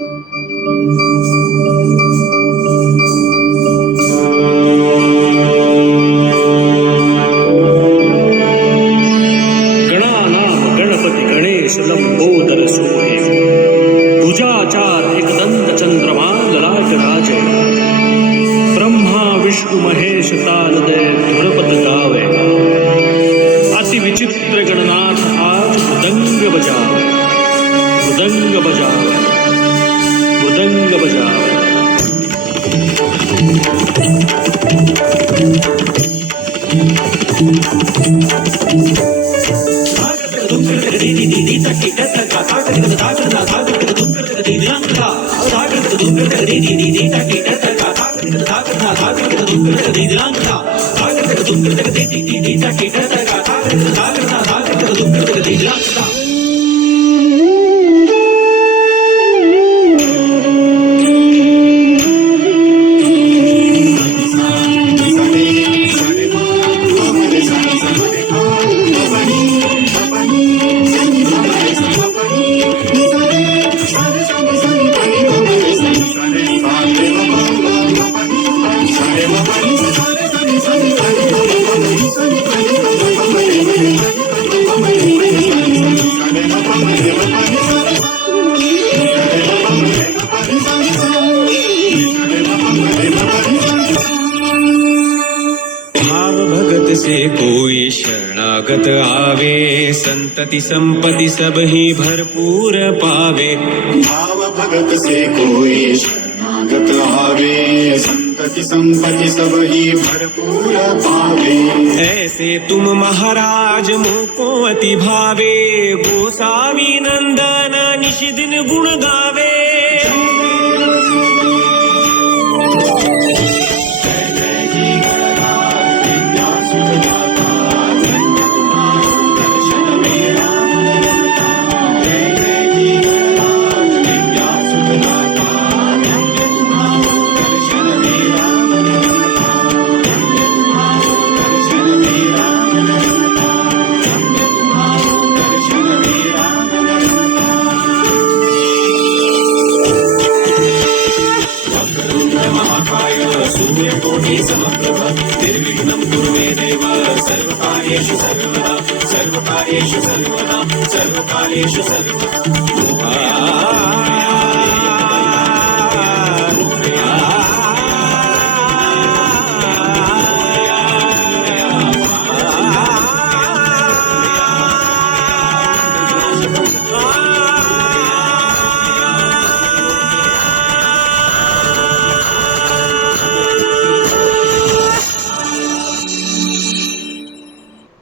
गणानाम गणपती गणेश लंबोदर सोहे, भुजाचार एकदंत चंद्रमा ललाट राजे, ब्रह्मा विष्णु महेश तालदय धुरपत गावे, अति विचित्र गणनाथ आज मृदंग बजावे, मृदंग बजावे, मृदंग बजावे. से कोई शरणागत आवे, संतति संपत्ति सब ही भरपूर पावे. भाव भगत से कोई शरणागत आवे, संतति संपत्ति सब ही भरपूर पावे. ऐसे तुम महाराज मोको अति भावे, गोसावी नंदन निश दिन गुण गावे. निर्विघ्नं कुरु मे देव, सर्वकार्येषु सर्वदा, सर्वकार्येषु सर्वदा, सर्वकार्येषु सर्वदा.